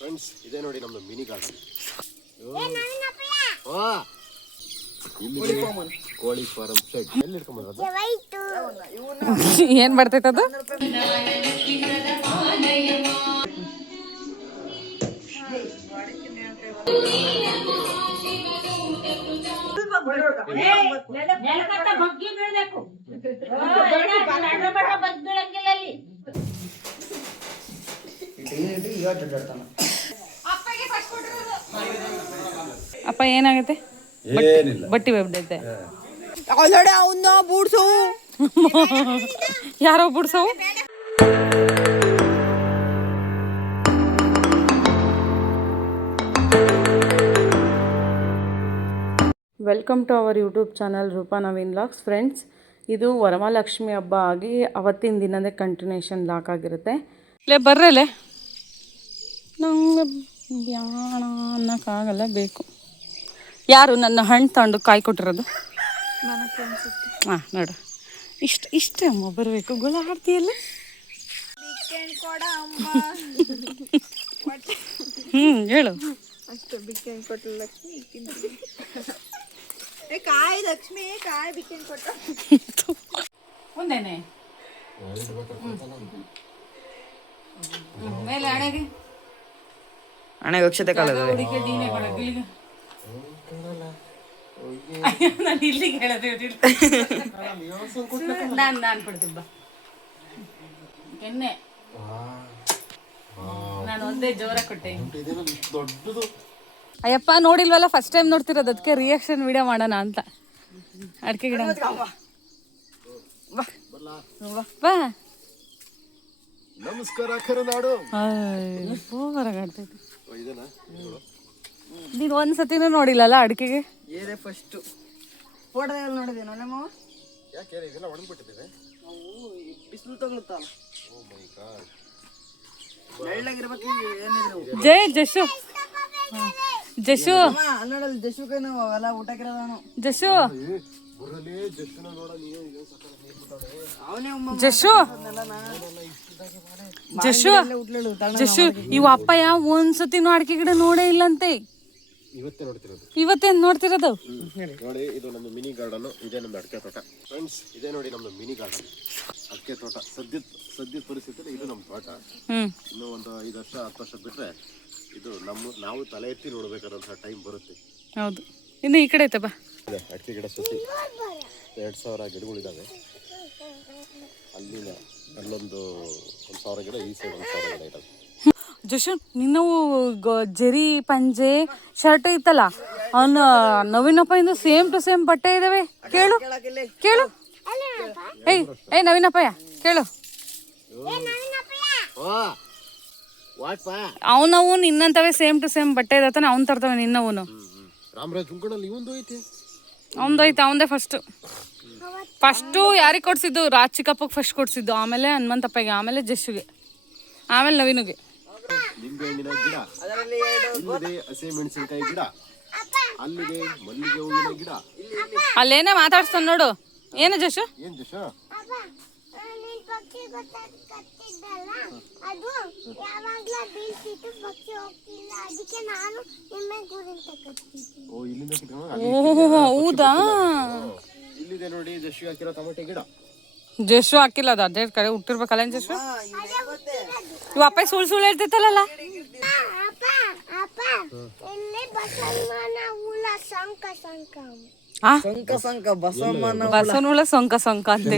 Friends ಇದೇ ನೋಡಿ ನಮ್ದು ಮಿನಿ ಗಾರ್ಡನ್. ಕೋಳಿ ಫಾರಂ ಸೆಟ್ ಎಲ್ಲಿ ಇಟ್ಕೊಂಡ್ಬರೋದು? ಏನ್ ಬರ್ತೈತದು? ಅಪ್ಪ ಏನಾಗತ್ತೆ? ಬಟ್ಟಿ ಬಿಡ್ತೈತೆ. ಅವನ್ನ ಬೂಡ್ಸು. ಯಾರೋ ಬುಡ್ಸವು. Welcome to our YouTube channel Roopa Naveen logs. Friends, ಇದು ವರಮಹಾಲಕ್ಷ್ಮಿ ಹಬ್ಬ ಆಗಿ ಅವತ್ತಿನ ದಿನದೇ ಕಂಟಿನ್ಯೂಷನ್ ಲಾಕ್ ಆಗಿರುತ್ತೆ. ಲೇ ಬರ್ರಲ್ಲೇ, ನಂಗೆ ಬ್ಯಾಣ ಅನ್ನೋಕ್ಕಾಗಲ್ಲ, ಬೇಕು. ಯಾರು ನನ್ನ ಹಣ್ಣು ತಗೊಂಡು ಕಾಯಿ ಕೊಟ್ಟಿರೋದು? ಹಾಂ ನೋಡು, ಇಷ್ಟೇ ಅಮ್ಮ ಬರಬೇಕು. ಗೋಳ ಆಡ್ತೀಯಲ್ಲ. ಹೇಳು ಅಷ್ಟು ಬಿಕ್ಕೆ ಕೊಟ್ಟು ಲಕ್ಷ್ಮಿ ಕಾಯಿ ಲಕ್ಷ್ಮಿ ಕಾಯಿ ಬಿಕ್ಕೆ ಕೊಟ್ಟು ಒಂದೇನೆ ಮೇಲೆ ಹಣೆಗೆ ಹಣೆಗೆ ಅಕ್ಷತೆ ಕಾಲದ ನಾನು ಇಲ್ಲಿಗೆ ಹೇಳೋದು ನಾನು ಕೊಡ್ತೀನಿ ಬಾ ಎಣ್ಣೆ. ನಾನು ಒಂದೇ ಜೋರ ಕೊಟ್ಟೆ. ಅಯ್ಯಪ್ಪ ನೋಡಿಲ್ವಲ್ಲ, ಫಸ್ಟ್ ಟೈಮ್ ನೋಡ್ತಿರೋದು, ಅದಕ್ಕೆ ರಿಯಾಕ್ಷನ್ ವಿಡಿಯೋ ಮಾಡೋಣ ಅಂತ. ಅಡಿಕೆ ಗಿಡ ಬಾ. ನಮಸ್ಕಾರ ಕರುನಾಡು. ಹೊರಗಾಡ್ತೈತಿ. ನೀನು ಒಂದ್ಸತಿನೂ ನೋಡಿಲ್ಲಲ್ಲ ಅಡಿಕೆಗೆ? ಏನೇ ಫಸ್ಟ್ ಫೋಟೋದಲ್ಲಿ ನೋಡಿದೆ ನಮ್ಮ ಯಾಕೆ ಇದೆಲ್ಲ ಒಣಗ್ಬಿಟ್ಟಿದೆ? ಬಿಸಿಲು ತಗೊಳುತ್ತಲ್ಲ. ಓ ಮೈ ಗಾಡ್, ಬೆಳ್ಳಗಿರ್ಬೇಕು. ಏನಿದ್ರು ಜೈ ಜಶು. ಜಶು ಅನ್ನೋಡಲ್ಲಿ ಜಶು ಕೈ ನಾವು ಎಲ್ಲ ಊಟಕ್ಕಿರೋದಾನು. ಜಶು ಅವನೇ ಜಶು ಜಶು ಜಶು ಇವ ಅಪ್ಪ ಯಾವ ಒಂದ್ಸತಿನೂ ಅಡಿಕೆ ಗಿಡ ನೋಡೇ ಇಲ್ಲಂತೆ. ಇವತ್ತೇನ್ ನೋಡ್ತಿರೋದು? ನೋಡಿ, ಇದು ನಮ್ಮ ಮಿನಿ ಗಾರ್ಡನ್. ಇದೇ ನಮ್ದು ಅಡಿಕೆ ತೋಟ. ಫ್ರೆಂಡ್ಸ್, ಇದೇ ನೋಡಿ ನಮ್ದು ಮಿನಿ ಗಾರ್ಡನ್, ಅಡಿಕೆ ತೋಟ. ಸದ್ಯದ ಪರಿಸ್ಥಿತಿಯಲ್ಲಿ ಇದು ನಮ್ಮ ತೋಟ. ಇನ್ನು ಒಂದು 5 ವರ್ಷ 10 ವರ್ಷ ಬಿಟ್ರೆ ಇದು ನಾವು ತಲೆ ಎತ್ತಿ ನೋಡ್ಬೇಕಾದಂತಹ ಟೈಮ್ ಬರುತ್ತೆ. ಹೌದು. ಇನ್ನು ಈ ಕಡೆ ಐತೆ ಬಾ. ಅಡಿಕೆ ಗಿಡ ಸುತ್ತಿ 2000 ಗಿಡಗಳಿದಾವೆ. ಅಲ್ಲೊಂದು 1000 ಗಿಡ, ಈ ಸೈಡ್ 1000 ಗಿಡ ಇದಾವೆ. ಜಶು, ನಿನ್ನವು ಜರಿ ಪಂಜೆ ಶರ್ಟ್ ಐತಲ್ಲ, ಅವನು ನವೀನಪ್ಪ ಇಂದು ಸೇಮ್ ಟು ಸೇಮ್ ಬಟ್ಟೆ ಇದಾವೆ. ಕೇಳು ಕೇಳು. ಏಯ್ ನವೀನಪ್ಪಯ್ಯ ಕೇಳು. ಅವನವು ನಿನ್ನಂತವೇ ಸೇಮ್ ಟು ಸೇಮ್ ಬಟ್ಟೆ ಇರತ್ತಾನೆ. ಅವ್ನು ತರ್ತವೆ ನಿನ್ನವನು. ಅವನದು ಐತೆ, ಅವನದೇ ಫಸ್ಟು ಯಾರಿಗೆ ಕೊಡ್ಸಿದ್ದು? ರಾಜ್ ಚಿಕ್ಕಪ್ಪಗೆ ಫಸ್ಟ್ ಕೊಡ್ಸಿದ್ದು, ಆಮೇಲೆ ಹನುಮಂತಪ್ಪಗೆ, ಆಮೇಲೆ ಜಶುಗೆ, ಆಮೇಲೆ ನವೀನುಗೆ. ನಿಂಬೆ ಹಣ್ಣಿನ ಗಿಡ ಇಲ್ಲಿದೆ, ಹಸಿಮೆಣಸಿನಕಾಯಿ ಗಿಡ ಅಲ್ಲಿದೆ, ಮಲ್ಲಿಗೆ ಹೂವಿನ ಗಿಡ. ಅಲ್ಲೇನೇ ಮಾತಾಡ್ಸ್ತಾನ ನೋಡು. ಏನು ಜಶು? ಏನ್ ಜಶು? ಹೌದಾ? ಇಲ್ಲಿದೆ ನೋಡಿ ಜಶು ಹಾಕಿರೋ ಟೊಮೆಟೊ ಗಿಡ. ಜಶು ಹಾಕಿಲ್ಲ, ಅದು ಅದೇ ಕಡೆ ಹುಟ್ಟಿರ್ಬೇಕಲ್ಲ ಜಶು. ಇವ ಅಪ್ಪ ಸುಳ್ಳು ಹೇಳ್ತೈತಲ್ಲ. ಬಸವನುಳ ಸೊಂಕ ಸೊಂಕ ಅಂತೆ.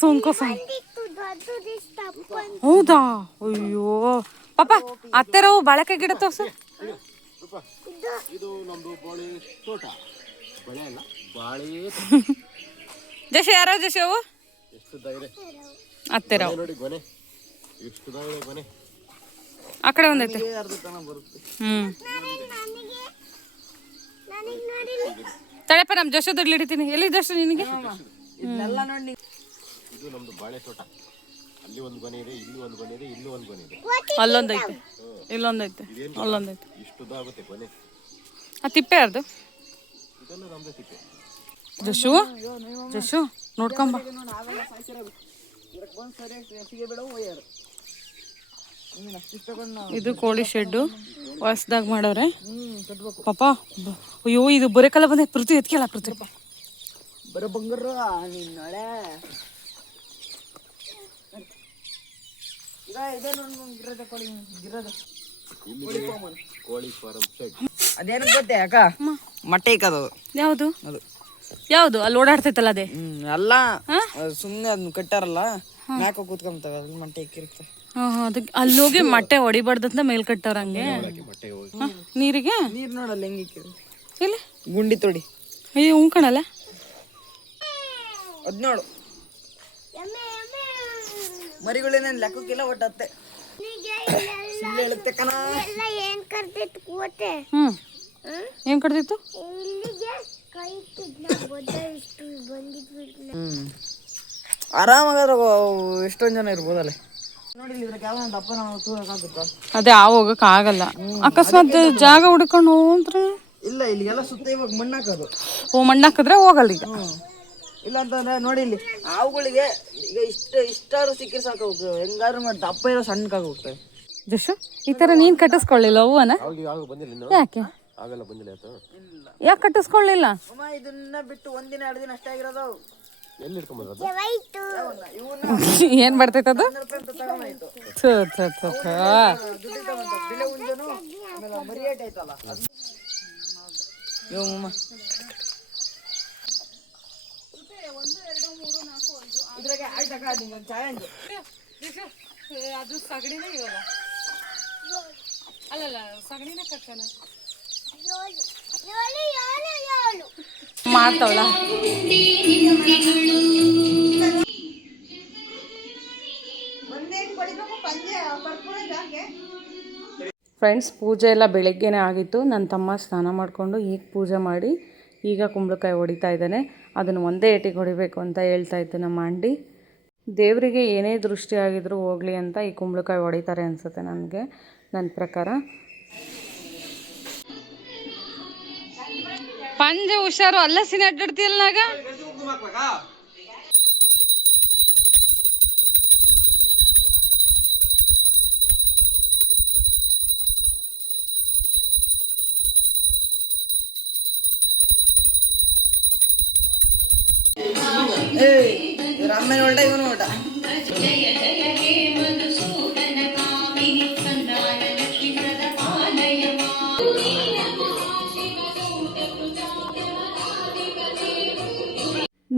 ಸೊಂಕ ಹೌದಾ? ಅಯ್ಯೋ ಪಾಪ, ಅತ್ತೆರವು ಬಾಳೆಕಾಯಿ ಗಿಡ ತೋರ್ಸು. ಇದು ನಮ್ದು ಬಾಳೆ ತೋಟ. ಬಳೆ ಅಲ್ಲ, ಬಾಳೆ. ಜಶು ಯಾರೋ ಜಶು ಅವು ಎಷ್ಟು ಧೈರ್ಯ. ಅತ್ತೆರವು ನೋಡಿ ಗೊನೆ, ಎಷ್ಟು ಧೈರ್ಯ ಗೊನೆ. ಆ ಕಡೆ ಒಂದೈತೆ. ತಡೆಪ, ನಮ್ ಜಶು ದುಡ್ಡು ಹಿಡಿತೀನಿ. ಎಲ್ಲಿ ಜಶು ನಿನಗೆ? ಇದು ನಮ್ದು ಬಾಳೆ ತೋಟ. ಅಲ್ಲಿ ಒಂದು ಗೊನೆ ಇದೆ, ಇಲ್ಲಿ ಒಂದು ಗೊನೆ ಇದೆ, ಇಲ್ಲಿ ಒಂದು ಗೊನೆ ಇದೆ. ಅಲ್ಲೊಂದೈತೆ, ಇಲ್ಲೊಂದೈತೆ, ಅಲ್ಲೊಂದೈತೆ. ಇಷ್ಟು ಆಗುತ್ತೆ ಗೊನೆ. ಆ ತಿಪ್ಪೆ ಯಾರ್ದು? ಇದೆಲ್ಲ ನಮ್ದೇ ತಿಪ್ಪೆ. ಜಶು ಜಶು ನೋಡ್ಕೊಂಬ. ನಾವೆಲ್ಲ ಸಾಯ್ತಿರೋದು ಇದಕ್ಕೆ ಬಂದು ಸರಿ ಸಿಗೆ ಬಿಡೋ ಹೋಗ್ಯಾರ. ನೀನು ಅಷ್ಟಿಷ್ಟ ತಗೊಂಡು ನಾವು ಇದು ಕೋಳಿ ಶೆಡ್ಡು ಹೊಸ್ದಾಗಿ ಮಾಡವ್ರೆ ಕಟ್ಬೇಕು. ಪಾಪ. ಅಯ್ಯೋ ಇದು ಬರೋಕಲ್ಲ ಬಂದೆ. ಪೃಥ್ವಿ ಎತ್ಕೆಲ್ಲ ಪೃಥ್ವಿ. ಬರೋ ಬಂಗಾರ ನೀನು ನಾಳೆ ಇದೇ ನೋಡಿ ಗಿರದ ಕೋಳಿ ಗಿರದ ಕೋಳಿ ಫಾರಂ ಶೆಡ್. ಅದೇನು ಗೊತ್ತೇ ಅಕ್ಕ ಮೊಟ್ಟೆ ಇಕ್ಕದು ಯಾವುದು ಅದು. ಯಾವುದು ಅಲ್ಲಿ ಓಡಾಡ್ತೈತಲ್ಲ ಅದೇ? ಅಲ್ಲ ಸುಮ್ಮನೆ ಅದನ್ನ ಕಟ್ಟಾರಲ್ಲ ಮ್ಯಾಕ ಕೂತ್ಕೊಂತವೆ ಅಲ್ಲಿ ಮೊಟ್ಟೆ ಇಕ್ಕಿರುತ್ತೆ. ಅದಕ್ಕೆ ಅಲ್ಲಿ ಹೋಗಿ ಮೊಟ್ಟೆ ಹೊಡಿಬಾರ್ದಂತ ಮೇಲ್ ಕಟ್ಟವ್ರ ಹಂಗೆ. ನೀರಿಗೆ ನೀರು ನೋಡಲ್ಲ ಹೆಂಗೆ ಇಕ್ಕಿರು ಇಲ್ಲಿ ಗುಂಡಿ ತೊಡಿ. ಅಯ್ಯೋ ಉಂಕಣಲ್ಲ ಅದ್ ನೋಡು ಮರಿಗಳೇನೇನು ಲೆಕ್ಕಕ್ಕಿಲ್ಲ ಒಟ್ಟತ್ತೆ ಸುಳ್ಳು ಹೇಳುತ್ತೆ ಕಣ. ಏನ್ ಕಡ್ದಿತ್ತು? ಆರಾಮಾಗಾದ್ರೆ ಎಷ್ಟೊಂದು ಜನ ಇರ್ಬೋದಲ್ಲ. ನೋಡಿ ಇದ್ರಾಗ ಯಾವ ದಪ್ಪ ನಾವು ತೂರಕ್ಕಾಗುತ್ತಾ? ಅದೇ ಆ ಹೋಗಕ್ ಆಗಲ್ಲ. ಅಕಸ್ಮಾತ್ ಜಾಗ ಹುಡ್ಕೊಂಡು ಹೋದ್ರೆ ಇಲ್ಲ ಇಲ್ಲಿಗೆಲ್ಲ ಸುತ್ತ ಇವಾಗ ಮಣ್ಣು ಹಾಕೋದು. ಓ ಮಣ್ಣು ಹಾಕಿದ್ರೆ ಹೋಗಲ್ಲ ಈಗ. ಇಲ್ಲ ಅಂತಂದ್ರೆ ನೋಡಿ ಇಲ್ಲಿ ಅವುಗಳಿಗೆ ಈಗ ಇಷ್ಟಾರು ಸಿಕ್ಕಿ ಸಾಕು ಹೆಂಗಾದ್ರು ಮಾಡಿ ದಪ್ಪ ಇರೋ ಸಣ್ಣಕ್ಕಾಗಿ ಹೋಗ್ತವೆ. ಜಶು ಈ ತರ ನೀನ್ ಕಟ್ಟಿಸ್ಕೊಳ್ಳಿಲ್ಲ ಹೂವನ? ಯಾಕೆ ಆಗೆಲ್ಲ ಬಂದಿಲ್ಲ ಆಯ್ತು. ಯಾಕೆ ಕಟ್ಟಿಸ್ಕೊಳ್ಳಿಲ್ಲ? ಅಮ್ಮ ಇದನ್ನ ಬಿಟ್ಟು ಒಂದಿನ 2 ದಿನ ಅಷ್ಟೇ ಆಗಿರೋದು. ಎಲ್ಲಿ ಇಟ್ಕೊಂಬಂದ್ರದು? ಏನ್ ಬರ್ತೈತೆ ಅದು? ಬಿಳೆ ಹುಂಜನು ಆಮೇಲೆ ಮರಿಯೇಟ್ ಐತಲ್ಲ ಯೋಮ್ಮ ಇದ್ರಾಗೆ ಆಯ್ತಕ್ಕ ನಿಂಗೊಂದು ಚಾಲೆಂಜ್. ಅದು ಸಗಣಿನೇ ಇವಾಗ ಅಲ್ಲಲ್ಲ ಸಗಣಿನೇ ಕಟ್ಟಣ ಮಾಡ್ತಾವಳ. ಫ್ರೆಂಡ್ಸ್ ಪೂಜೆ ಎಲ್ಲ ಬೆಳಗ್ಗೆನೇ ಆಗಿತ್ತು. ನನ್ನ ತಮ್ಮ ಸ್ನಾನ ಮಾಡಿಕೊಂಡು ಈಗ ಪೂಜೆ ಮಾಡಿ ಈಗ ಕುಂಬಳಕಾಯಿ ಹೊಡಿತಾ ಇದ್ದಾನೆ. ಅದನ್ನು ಒಂದೇ ಏಟಿಗೆ ಹೊಡಿಬೇಕು ಅಂತ ಹೇಳ್ತಾ ಇತ್ತು ನಮ್ಮ ಆಂಟಿ. ದೇವರಿಗೆ ಏನೇ ದೃಷ್ಟಿ ಆಗಿದ್ರು ಹೋಗಲಿ ಅಂತ ಈ ಕುಂಬಳಕಾಯಿ ಹೊಡಿತಾರೆ ಅನಿಸುತ್ತೆ ನನಗೆ, ನನ್ನ ಪ್ರಕಾರ. ಪಂಜೆ ಹುಷಾರು ಅಲ್ಲ ಸಿನ ಅಡ್ಡಾಡ್ತಿಯಲ್ಲಾಗ. ಅಮ್ಮನ ಹೊಲ್ಟ ಇವನು ಹೊಲ್ಟ.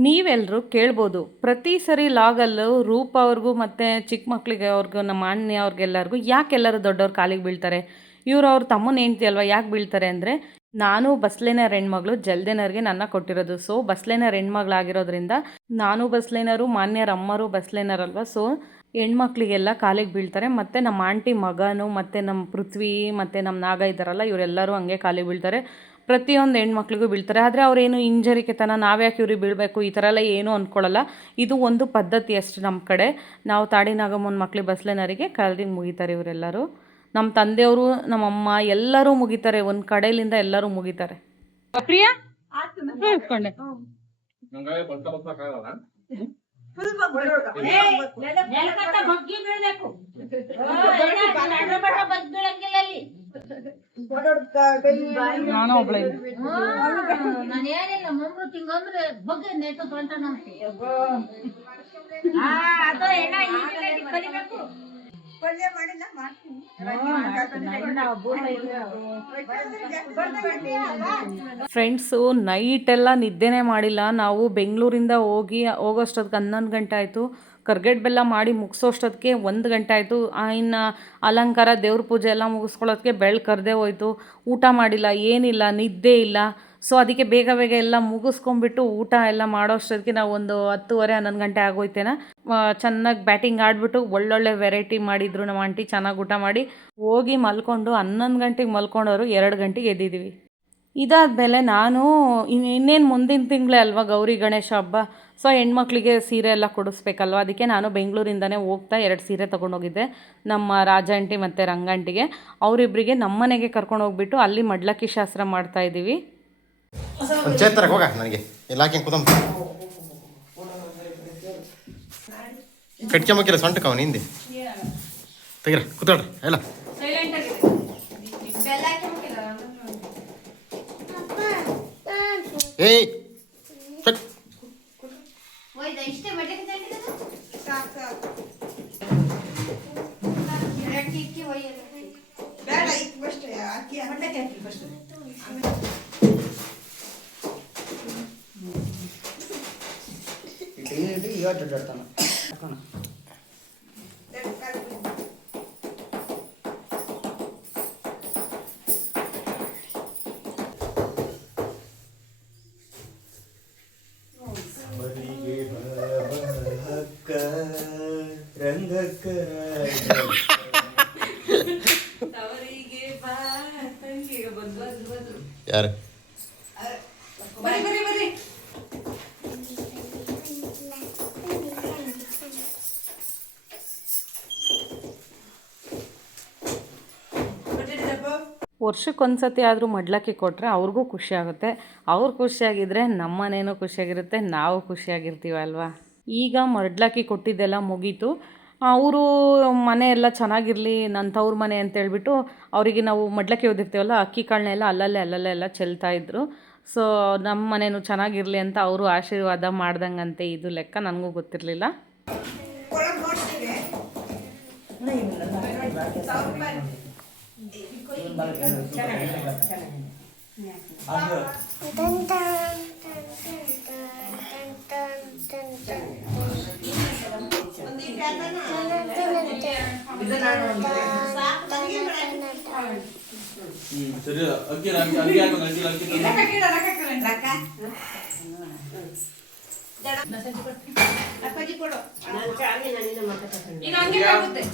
ನೀವೆಲ್ಲರೂ ಕೇಳ್ಬೋದು, ಪ್ರತಿ ಸರಿ ಲಾಗಲ್ಲೂ ರೂಪ ಅವ್ರಿಗೂ ಮತ್ತು ಚಿಕ್ಕ ಮಕ್ಕಳಿಗೆ ಅವ್ರಿಗೂ ನಮ್ಮ ಅಣ್ಣ ಅವ್ರಿಗೆಲ್ಲರಿಗೂ ಯಾಕೆಲ್ಲರೂ ದೊಡ್ಡವ್ರು ಕಾಲಿಗೆ ಬೀಳ್ತಾರೆ, ಇವರು ಅವ್ರ ತಮ್ಮನ ಹೆಂಡ್ತಿ ಅಲ್ವಾ ಯಾಕೆ ಬೀಳ್ತಾರೆ ಅಂದರೆ, ನಾನು ಬಸ್ಲೇನರ್ ಹೆಣ್ಮಗಳು ಜಲ್ದೇನರ್ಗೆ ನನ್ನ ಕೊಟ್ಟಿರೋದು. ಸೊ ಬಸ್ಲೇನರ್ ಹೆಣ್ಮಗಳಾಗಿರೋದ್ರಿಂದ ನಾನು ಬಸ್ಲೇನರು, ಮಾನ್ಯರ ಅಮ್ಮರು ಬಸ್ಲೇನರ್ ಅಲ್ವಾ. ಸೊ ಹೆಣ್ಮಕ್ಳಿಗೆಲ್ಲ ಕಾಲಿಗೆ ಬೀಳ್ತಾರೆ. ಮತ್ತು ನಮ್ಮ ಆಂಟಿ ಮಗನು ಮತ್ತು ನಮ್ಮ ಪೃಥ್ವಿ ಮತ್ತು ನಮ್ಮ ನಾಗ ಇದ್ದಾರಲ್ಲ ಇವರೆಲ್ಲರೂ ಹಂಗೆ ಕಾಲಿಗೆ ಬೀಳ್ತಾರೆ. ಪ್ರತಿಯೊಂದು ಹೆಣ್ಮಕ್ಳಿಗೂ ಬೀಳ್ತಾರೆ. ಆದರೆ ಅವರೇನು ಇಂಜರಿಕೆತನ ನಾವ್ಯಾಕೆ ಇವ್ರಿಗೆ ಬೀಳಬೇಕು ಈ ಥರ ಎಲ್ಲ ಏನೂ ಅಂದ್ಕೊಳ್ಳಲ್ಲ. ಇದು ಒಂದು ಪದ್ಧತಿ ಅಷ್ಟು ನಮ್ಮ ಕಡೆ. ನಾವು ತಾಡಿ ನಾಗಮ್ಮನ ಮಕ್ಳಿಗೆ ಬಸ್ಲೇನರಿಗೆ ಕಾಲಿಗೆ ಮುಗಿತಾರೆ ಇವರೆಲ್ಲರೂ. ನಮ್ಮ ತಂದೆಯವರು ನಮ್ಮಮ್ಮ ಎಲ್ಲರೂ ಮುಗಿತಾರೆ, ಒಂದು ಕಡೆಯಿಂದ ಎಲ್ಲರೂ ಮುಗಿತಾರೆ. ಪ್ರಿಯಾ ಇಟ್ಕೊಂಡೆ ನಾನು ಒಬ್ಳೆ ಫ್ರೆಂಡ್ಸು ನೈಟೆಲ್ಲ ನಿದ್ದೆನೇ ಮಾಡಿಲ್ಲ. ನಾವು ಬೆಂಗಳೂರಿಂದ ಹೋಗೋಷ್ಟೊತ್ತಿಗೆ 11 ಗಂಟೆ ಆಯಿತು. ಕರ್ಗಡ್ ಬೆಲ್ಲ ಮಾಡಿ ಮುಗಿಸೋಷ್ಟೊತ್ತಿಗೆ 1 ಗಂಟೆ ಆಯಿತು. ಇನ್ನು ಅಲಂಕಾರ ದೇವ್ರ ಪೂಜೆ ಎಲ್ಲ ಮುಗಿಸ್ಕೊಳ್ಳೋದಕ್ಕೆ ಕರೆದೇ ಹೋಯ್ತು. ಊಟ ಮಾಡಿಲ್ಲ, ಏನಿಲ್ಲ, ನಿದ್ದೆ ಇಲ್ಲ. ಸೊ ಅದಕ್ಕೆ ಬೇಗ ಬೇಗ ಎಲ್ಲ ಮುಗಿಸ್ಕೊಂಡ್ಬಿಟ್ಟು ಊಟ ಎಲ್ಲ ಮಾಡೋಷ್ಟೊತ್ತಿಗೆ ನಾವು ಒಂದು 10:30-11 ಗಂಟೆ ಆಗೋಯ್ತೇನ. ಚೆನ್ನಾಗಿ ಬ್ಯಾಟಿಂಗ್ ಆಡಿಬಿಟ್ಟು ಒಳ್ಳೊಳ್ಳೆ ವೆರೈಟಿ ಮಾಡಿದರು ನಮ್ಮ ಆಂಟಿ. ಚೆನ್ನಾಗಿ ಊಟ ಮಾಡಿ ಹೋಗಿ ಮಲ್ಕೊಂಡು 11 ಗಂಟೆಗೆ ಮಲ್ಕೊಂಡವರು 2 ಗಂಟೆಗೆ ಎದ್ದಿದ್ದೀವಿ. ಇದಾದಮೇಲೆ ನಾನು ಇನ್ನೇನು ಮುಂದಿನ ತಿಂಗಳೇ ಅಲ್ವಾ ಗೌರಿ ಗಣೇಶ ಹಬ್ಬ. ಸೊ ಹೆಣ್ಮಕ್ಳಿಗೆ ಸೀರೆ ಎಲ್ಲ ಕೊಡಿಸ್ಬೇಕಲ್ವ, ಅದಕ್ಕೆ ನಾನು ಬೆಂಗಳೂರಿಂದನೇ ಹೋಗ್ತಾ 2 ಸೀರೆ ತೊಗೊಂಡೋಗಿದ್ದೆ ನಮ್ಮ ರಾಜ ಆಂಟಿ ಮತ್ತು ರಂಗಂಟಿಗೆ. ಅವರಿಬ್ಬರಿಗೆ ನಮ್ಮ ಮನೆಗೆ ಕರ್ಕೊಂಡು ಹೋಗ್ಬಿಟ್ಟು ಅಲ್ಲಿ ಮಡ್ಲಕ್ಕಿ ಶಾಸ್ತ್ರ ಮಾಡ್ತಾಯಿದ್ದೀವಿ. ಚೇತರಕ್ಕೆ ಹೋಗ ನನಗೆ ಇಲಾಖೆ ಕೂತಂಬ ಕಟ್ಕೊಂಬಕ್ಕಿಲ್ಲ ಸೊಂಟ ಕವನ ಹಿಂದೆ ತೆಗಿರ ಕೂತಾಡ್ರಿ ಎಲ್ಲ ಏಯ್ ಚಕ್ ಬೇಡ ಇಕ್ ಬಷ್ಟೇ ಅಕ್ಕಿ ಹೊಟ್ಟೆಗೆ ಹಾಕಿ ಫಸ್ಟ್ ಇಟ್ಟು ಇವತ್ತು ಅಡ್ಡಾಡ್ತಾನ ಯಾರು ವರ್ಷಕ್ಕೊಂದ್ಸತಿ ಆದರೂ ಮಡ್ಲಕ್ಕಿ ಕೊಟ್ಟರೆ ಅವ್ರಿಗೂ ಖುಷಿ ಆಗುತ್ತೆ. ಅವ್ರು ಖುಷಿಯಾಗಿದ್ದರೆ ನಮ್ಮ ಮನೇನೂ ಖುಷಿಯಾಗಿರುತ್ತೆ, ನಾವು ಖುಷಿಯಾಗಿರ್ತೀವಿ ಅಲ್ವಾ. ಈಗ ಮಡ್ಲಕ್ಕಿ ಕೊಟ್ಟಿದ್ದೆಲ್ಲ ಮುಗೀತು. ಅವರು ಮನೆ ಎಲ್ಲ ಚೆನ್ನಾಗಿರಲಿ, ನನ್ನ ತವ್ರ ಮನೆ ಅಂತೇಳ್ಬಿಟ್ಟು ಅವರಿಗೆ ನಾವು ಮಡ್ಲಕ್ಕಿ ಓದಿರ್ತೀವಲ್ಲ ಅಕ್ಕಿ ಕಾಳನ್ನೆಲ್ಲ ಅಲ್ಲಲ್ಲೇ ಎಲ್ಲ ಚೆಲ್ತಾಯಿದ್ರು. ಸೊ ನಮ್ಮ ಮನೇನೂ ಚೆನ್ನಾಗಿರಲಿ ಅಂತ ಅವರು ಆಶೀರ್ವಾದ ಮಾಡ್ದಂಗಂತೆ ಇದು ಲೆಕ್ಕ, ನನಗೂ ಗೊತ್ತಿರಲಿಲ್ಲ.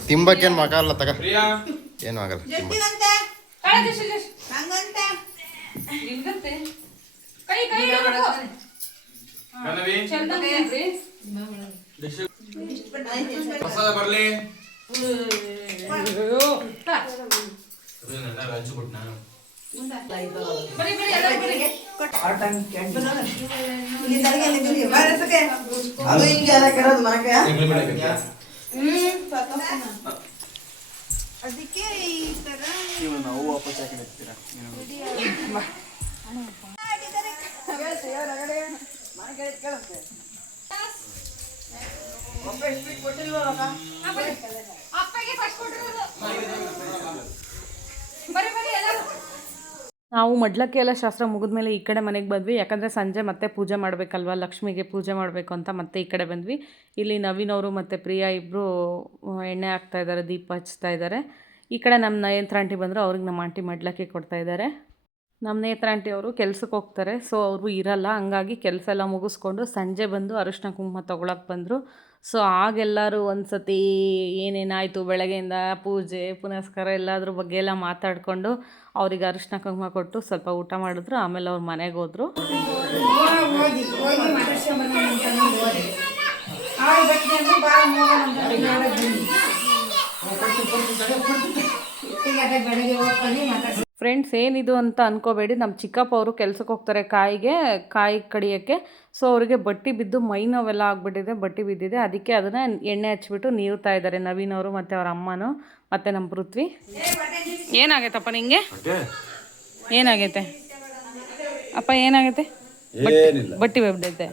ತಿಂಬಕ್ಕೇನು ಮಗ ಅಲ್ಲ ತಗ, ಏನು ಆಗಲ್ಲ. ಅದು ಹಿಂಗೆ ಎಲ್ಲ ಕರೋದು ಮರಕ್ಕೆ ಅದಕ್ಕೆ ಈ ತರ ನಾವು ವಾಪಸ್ ಹಾಕಿರ್ತೀರಾ ನಾವು ಮಡ್ಲಕ್ಕಿ ಎಲ್ಲ ಶಾಸ್ತ್ರ ಮುಗಿದ್ಮೇಲೆ ಈ ಕಡೆ ಮನೆಗೆ ಬಂದ್ವಿ. ಯಾಕಂದರೆ ಸಂಜೆ ಮತ್ತೆ ಪೂಜೆ ಮಾಡಬೇಕಲ್ವ, ಲಕ್ಷ್ಮಿಗೆ ಪೂಜೆ ಮಾಡಬೇಕು ಅಂತ ಮತ್ತೆ ಈ ಕಡೆ ಬಂದ್ವಿ. ಇಲ್ಲಿ ನವೀನ್ ಅವರು ಮತ್ತು ಪ್ರಿಯಾ ಇಬ್ಬರು ಎಣ್ಣೆ ಹಾಕ್ತಾಯಿದ್ದಾರೆ, ದೀಪ ಹಚ್ತಾ ಇದ್ದಾರೆ. ಈ ಕಡೆ ನಮ್ಮ ನೇತ್ರ ಆಂಟಿ ಬಂದರು, ಅವ್ರಿಗೆ ನಮ್ಮ ಆಂಟಿ ಮಡ್ಲಕ್ಕಿ ಕೊಡ್ತಾಯಿದ್ದಾರೆ. ನಮ್ಮ ನೇತ್ರ ಆಂಟಿ ಅವರು ಕೆಲ್ಸಕ್ಕೆ ಹೋಗ್ತಾರೆ, ಸೊ ಅವರು ಇರಲ್ಲ. ಹಂಗಾಗಿ ಕೆಲಸ ಎಲ್ಲ ಮುಗಿಸ್ಕೊಂಡು ಸಂಜೆ ಬಂದು ಅರಿಶಿನ ಕುಂಕುಮ ತೊಗೊಳಕ್ಕೆ ಬಂದರು. ಸೊ ಆಗೆಲ್ಲರೂ ಒಂದು ಸತಿ ಏನೇನಾಯಿತು ಬೆಳಗ್ಗೆಯಿಂದ ಪೂಜೆ ಪುನಸ್ಕಾರ ಎಲ್ಲದ್ರ ಬಗ್ಗೆ ಎಲ್ಲ ಮಾತಾಡಿಕೊಂಡು ಅವ್ರಿಗೆ ಅರಿಶಿನ ಕುಂಕುಮ ಕೊಟ್ಟು ಸ್ವಲ್ಪ ಊಟ ಮಾಡಿದ್ರು. ಆಮೇಲೆ ಅವ್ರ ಮನೆಗೆ ಹೋದರು. ಫ್ರೆಂಡ್ಸ್, ಏನಿದು ಅಂತ ಅಂದ್ಕೋಬೇಡಿ, ನಮ್ಮ ಚಿಕ್ಕಪ್ಪ ಅವರು ಕೆಲ್ಸಕ್ಕೆ ಹೋಗ್ತಾರೆ ಕಾಯಿ ಕಡಿಯೋಕ್ಕೆ. ಸೊ ಅವರಿಗೆ ಬಟ್ಟೆ ಬಿದ್ದು ಮೈ ನೋವೆಲ್ಲ ಆಗಿಬಿಟ್ಟಿದೆ, ಬಟ್ಟೆ ಬಿದ್ದಿದೆ. ಅದಕ್ಕೆ ಅದನ್ನು ಎಣ್ಣೆ ಹಚ್ಬಿಟ್ಟು ನೀವ್ತಾ ಇದ್ದಾರೆ ನವೀನ್ ಅವರು ಮತ್ತು ಅವ್ರ ಅಮ್ಮನೂ ಮತ್ತು ನಮ್ಮ ಪೃಥ್ವಿ. ಏನಾಗೈತಪ್ಪ ನಿಂಗೆ? ಏನಾಗೈತೆ ಅಪ್ಪ, ಏನಾಗೈತೆ? ಬಟ್ಟೆ ಬಿದ್ದೈತೆ?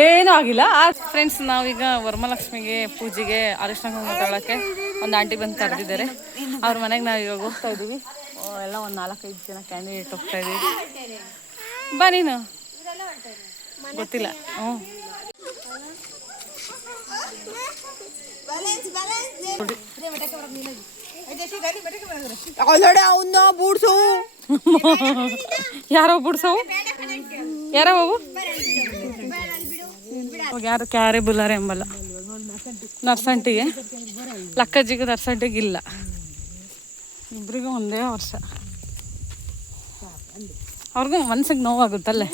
ಏನೂ ಆಗಿಲ್ಲ. ಫ್ರೆಂಡ್ಸ್, ನಾವೀಗ ವರಮಹಾಲಕ್ಷ್ಮಿಗೆ ಪೂಜೆಗೆ ಅರಿಶಿನ ಕುಂಕುಮ ತಗೊಳ್ಳೋಕ್ಕೆ ಒಂದು ಆಂಟಿ ಬಂದು ಕರೆದಿದ್ದಾರೆ. ಅವ್ರ ಮನೆಗೆ ನಾವು ಇವಾಗ ಹೋಗ್ತಾ ಇದ್ದೀವಿ. ಎಲ್ಲ ಒಂದು 4-5 ಜನ ಕ್ಯಾಂಡಿಡೇಟ್ ಹೋಗ್ತಾ ಇದ್ದೀವಿ. ಬಾ ನೀನು, ಗೊತ್ತಿಲ್ಲ. ಅವನ್ನ ಬೂಡ್ಸು, ಯಾರೋ ಬಿಡ್ಸವು, ಯಾರೋ ಹೋಗು. ಯಾರು ಕ್ಯಾರೆ ಬುಲಾರೆ ಎಂಬಲ್ಲ. ನರ್ಸಂಟಿಗೆ ಲಕ್ಕಜ್ಜಿಗೆ ನರ್ಸಂಟಿಗೆ ಇಲ್ಲ, ಇಬ್ಬರಿಗೂ ಒಂದೇ ವರ್ಷ. ಅವ್ರಿಗೂ ಮನ್ಸಿಗೆ ನೋವಾಗುತ್ತಲ್ಲೇ.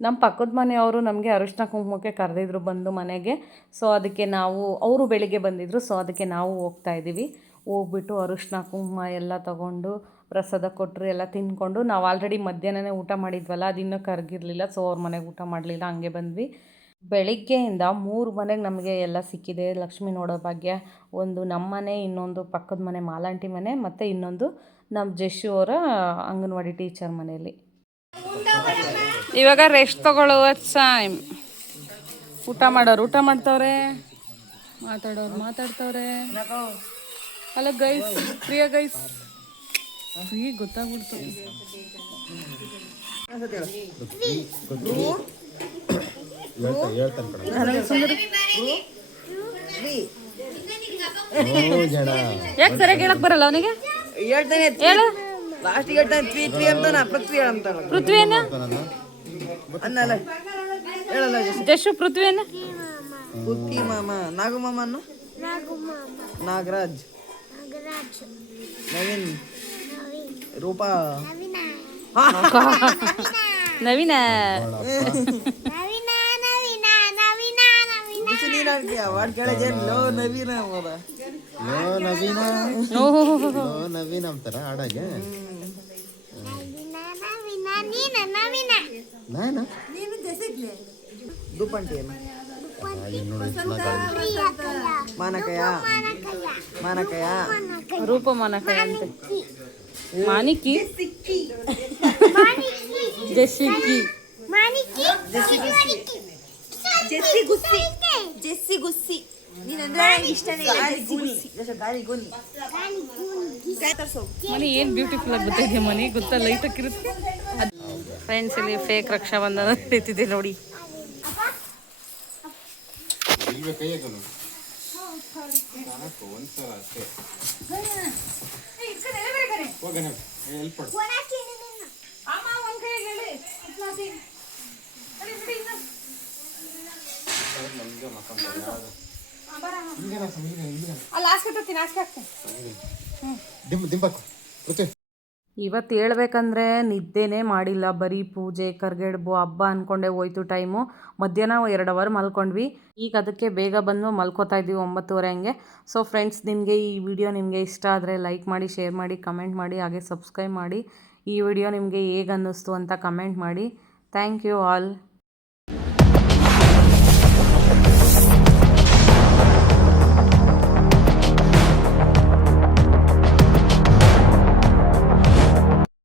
ನಮ್ಮ ಪಕ್ಕದ ಮನೆಯವರು ನಮಗೆ ಅರಿಶಿನ ಕುಂಕುಮಕ್ಕೆ ಕರೆದಿದ್ರು ಬಂದು ಮನೆಗೆ. ಸೊ ಅದಕ್ಕೆ ನಾವು, ಅವರು ಬೆಳಿಗ್ಗೆ ಬಂದಿದ್ದರು. ಸೊ ಅದಕ್ಕೆ ನಾವು ಹೋಗ್ತಾ ಇದ್ದೀವಿ. ಹೋಗ್ಬಿಟ್ಟು ಅರಿಶಿನ ಕುಂಕುಮ ಎಲ್ಲ ತಗೊಂಡು ಪ್ರಸಾದ ಕೊಟ್ಟರು, ಎಲ್ಲ ತಿಂದ್ಕೊಂಡು ನಾವು ಆಲ್ರೆಡಿ ಮಧ್ಯಾಹ್ನನೇ ಊಟ ಮಾಡಿದ್ವಲ್ಲ, ಅದು ಇನ್ನೂ ಕರಗಿರಲಿಲ್ಲ. ಸೊ ಅವ್ರ ಮನೆಗೆ ಊಟ ಮಾಡಲಿಲ್ಲ, ಹಂಗೆ ಬಂದ್ವಿ. ಬೆಳಿಗ್ಗೆಯಿಂದ 3 ಮನೆಗೆ ನಮಗೆ ಎಲ್ಲ ಸಿಕ್ಕಿದೆ ಲಕ್ಷ್ಮಿ ನೋಡೋ ಭಾಗ್ಯ. ಒಂದು ನಮ್ಮ ಮನೆ, ಇನ್ನೊಂದು ಪಕ್ಕದ ಮನೆ ಮಾಲಾಂಟಿ ಮನೆ, ಮತ್ತು ಇನ್ನೊಂದು ನಮ್ಮ ಜಶು ಅವರ ಅಂಗನವಾಡಿ ಟೀಚರ್ ಮನೆಯಲ್ಲಿ. ಇವಾಗ ರೆಸ್ಟ್ ತಗೊಳ್ಳುವ ಟೈಮ್. ಊಟ ಮಾಡೋರು ಊಟ ಮಾಡ್ತವ್ರೆ, ಮಾತಾಡೋರು ಮಾತಾಡ್ತವ್ರೆ. ಅಲ್ಲ ಗೈಸ್, ಪ್ರಿಯಾ ಗೈಸ್, ಫ್ರೀ ಗೊತ್ತಾಗ್ಬಿಡ್ತು. ಯಾಕೆ ಸರಿಯಾಗಿ ಹೇಳಕ್ ಬರಲ್ಲ ಅವನಿಗೆ? ಹೇಳ್ತಾನೆ ಹೇಳು. ಲಾಸ್ಟಿಗೆ ಹೇಳ್ತಾನೆ ತ್ವಿ ತ್ವಿ ಅಂತಾನ, ಪೃಥ್ವಿ ಅಂತಾನ. ಪೃಥ್ವಿಯನ್ನ ಅನ್ನಲ್ಲ ಹೇಳಲ್ಲ. ಜಶು ಪೃಥ್ವಿಯನ್ನ ಪೃಥ್ವಿ ಮಾಮ, ನಾಗು ಮಾಮ ಅನ್ನು, ನಾಗರಾಜ್, ನವೀನ್, ರೂಪಾ, ನವೀನ. ವಾಡ್ ಕೇಳಿದೆ ಲೋ ನವೀನ ಹೋದ. ನವೀನ್ ಅಂತಾರ ಆಡಾಗೆ. ದುಪ್ಪಂಟಿ ಮಾನಕಯ, ಮಾನಕಯ, ರೂಪ ಮಾನಕಯ ಅಂತ. ಮಾನಿಕಿ, ಜೆಸ್ಸಿಕ್ಕಿ, ಜೆಸ್ಸಿ ಗುಸ್ಸಿ ನೀನಂದ್ರೆ ಇಷ್ಟನೇ ಇಲ್ಲ. ಗಾಳಿ ಗುನಿ. ಮನಿ ಏನು ಬ್ಯೂಟಿಫುಲ್ ಆಗಿ ಗೊತ್ತಾಯಿದೆ ಮನೆ, ಗೊತ್ತಾ? ಲೈಟ್ ಹಾಕಿರುತ್ತೆ. ಫ್ರೆಂಡ್ಸ್, ಇಲ್ಲಿ ಫೇಕ್ ರಕ್ಷಾಬಂಧನ ನಡೀತಿದೆ ನೋಡಿ. ಇವತ್ತು ಹೇಳ್ಬೇಕಂದ್ರೆ ನಿದ್ದೆನೇ ಮಾಡಿಲ್ಲ, ಬರೀ ಪೂಜೆ ಕರ್ಗೆಡ್ಬು ಹಬ್ಬ ಅಂದ್ಕೊಂಡೆ ಹೋಯ್ತು ಟೈಮು. ಮಧ್ಯಾಹ್ನ 2 ಅವರ್ ಮಲ್ಕೊಂಡ್ವಿ. ಈಗ ಅದಕ್ಕೆ ಬೇಗ ಬಂದು ಮಲ್ಕೋತಾ ಇದ್ವಿ 9:30 ಹಂಗೆ. ಸೊ ಫ್ರೆಂಡ್ಸ್, ನಿಮಗೆ ಈ ವಿಡಿಯೋ ನಿಮಗೆ ಇಷ್ಟ ಆದರೆ ಲೈಕ್ ಮಾಡಿ, ಶೇರ್ ಮಾಡಿ, ಕಮೆಂಟ್ ಮಾಡಿ, ಹಾಗೆ ಸಬ್ಸ್ಕ್ರೈಬ್ ಮಾಡಿ. ಈ ವಿಡಿಯೋ ನಿಮಗೆ ಹೇಗೆ ಅನ್ನಿಸ್ತು ಅಂತ ಕಮೆಂಟ್ ಮಾಡಿ. Thank you all.